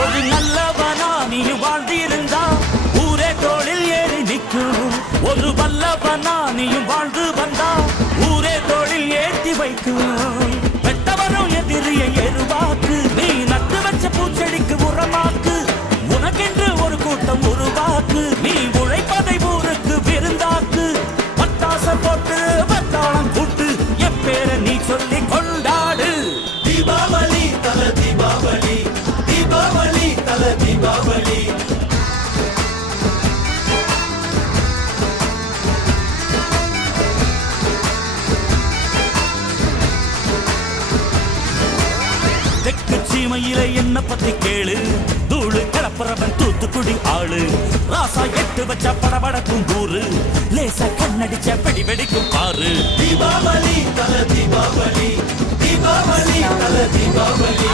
ஒரு நல்லவனா நீ வாழ்ந்திருந்தா ஊரே தோளில் ஏறி நிற்கும். ஒரு வல்லவனா நீயும் வாழ்ந்து வந்தா ஊரே தோளில் ஏற்றி வைக்கும். வெட்டவரும் எதிரியை எருவாக்கு, நீ நட்டு வச்ச பூச்செடிக்கு உரமாக்கு. உனக்கென்று ஒரு கூட்டம் உருவாக்கு, நீ உழைப்பதை ஊருக்கு விருந்தாக்கு. பட்டாச போட்டு பட்டாளம் கூட்டு எப்பேர நீ சொல்லி கொண்டாடு. தீபாவளி தல தீபாவளி, தீபாவளி தல தீபாவளி. தெற்கு சீமையில என்ன பத்தி கேளு, தூளு கிளப்புறவன் தூத்துக்குடி ஆளு. ராசா எட்டு வச்ச படபடக்கும் ஊரு, லேசா கண்ணடிச்ச வெடி வெடிக்கும் பாரு. தீபாவளி தல தீபாவளி, தீபாவளி தல தீபாவளி.